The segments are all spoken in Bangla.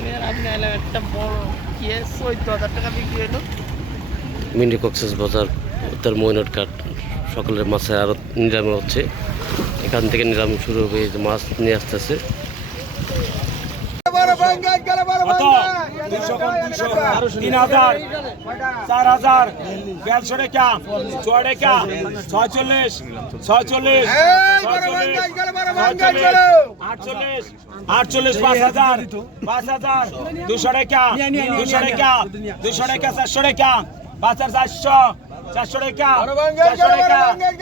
কিনে এলাম একটা বড় ইয়ে চোদ্দ হাজার টাকা বিক্রি হলো মিনি কক্সেস বাজার উত্তর মইনট ঘাট সকলের মাছে আরও নিলামে হচ্ছে। এখান থেকে নিলাম শুরু হয়ে যে মাছ নিয়ে আসতেছে। তিন হাজার চার হাজার দেড়শো টাকা ছয় টাকা ছয়চল্লিশ ছয়চল্লিশ আটচল্লিশ আটচল্লিশ পাঁচ হাজার পাঁচ হাজার দুশো রেখা দুশো রেখা দুশো রেখা চারশো রেখা পাঁচ হাজার চারশো চারশো রেখা চারশো রেখা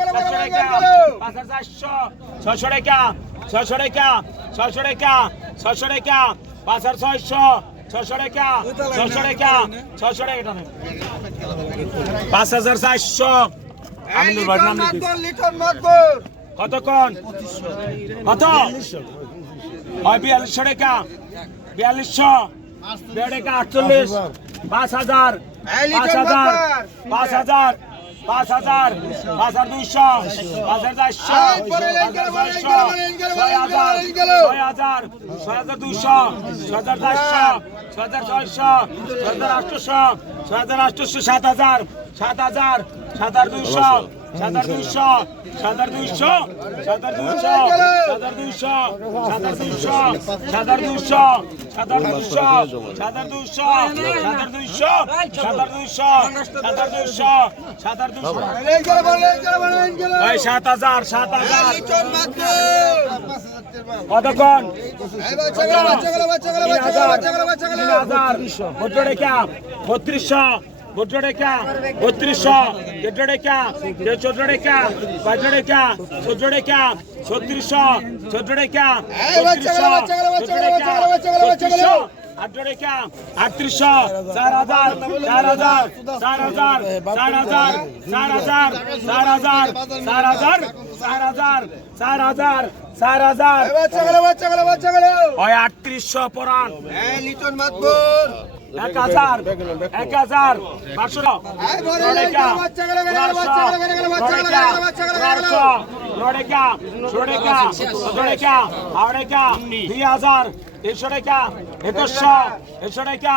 চারশো রেখা পাঁচ হাজার চারশো ছশো রেখা ছশো রেখা ছশো রেখা ছশো রেখা পাঁচ হাজার ছয়শো ছশো রেখা ছশো রেখা ছশো রেখা পাঁচ হাজার চারশো। আমি লিটন মাতবর লিটন কত? হয় বিয়াল্লিশশো টাকা। বিয়াল্লিশশো। টাকা আটচল্লিশ। পাঁচ হাজার। পাঁচ হাজার। পাঁচ হাজার। পাঁচ হাজার। পাঁচ হাজার দুইশো। পাঁচ হাজার চারশো। ছয় হাজার ছয় হাজার। ছয় হাজার দুইশো। ছয় হাজার চারশো। ছয় হাজার ছয়শো। ছয় হাজার আটশোশো। ছয় হাজার আটশোশো সাত হাজার। সাত হাজার। সাত হাজার দুইশো। সাত হাজার দুইশো সাত হাজার দুইশো সাত হাজার দুইশো সাত হাজার দুইশো সাত হাজার দুইশো সাত হাজার দুইশো সাত হাজার দুইশো সাত হাজার দুইশো সাত হাজার দুইশো সাত হাজার দুইশো সাত হাজার দুইশো সাত হাজার দুইশো সাত হাজার সাত হাজার কতক্ষণ তিন হাজার বত্রিশশো বত্র রেখা বত্রিশশো তেত্র রেখা চোদ্দ রেখা পাঁচ রেখা চোদ্দ রেখা ছত্রিশশো চোদ্দ রেখা ছত্রিশশো চোদ্দ রেখা ছত্রিশশো আট রেখা আটত্রিশশো চার হাজার চার হাজার চার হাজার চার হাজার চার হাজার চার হাজার চার হাজার চার হাজার চার হাজার চার হাজার আটত্রিশশো পরান এক হাজার এক হাজার পাঁচশো দুই হাজার, তিনশো টাকা একুশশো, একশো টাকা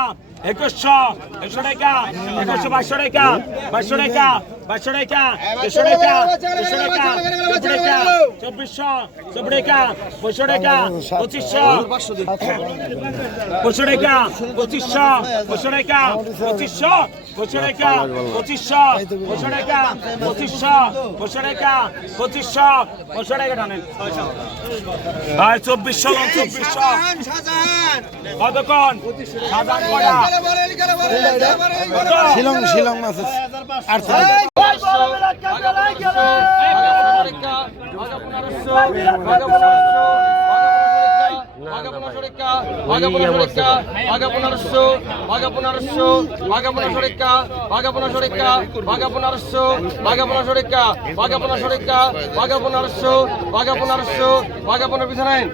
একুশশো, একশো টাকা একুশশো, বাইশশো টাকা বাইশশো টাকা বাইশশো টাকা দেড়শো টাকা দেড়শো টাকা চব্বিশ টাকা চব্বিশশো চব্বিশ টাকা পঁচিশশো টাকা পঁচিশশো পঁচিশশো টাকা পঁচিশশো পঁচিশশো টাকা পঁচিশশো পঁচিশশো টাকা পঁচিশশো পঁচিশশো টাকা পঁচিশশো পঁচিশশো টাকা পঁচিশশো পঁচিশশো টাকা টানেন ভাই চব্বিশশো চব্বিশশো কতক্ষণ সাধারণ করা শিলং শিলং আছে বিছানায়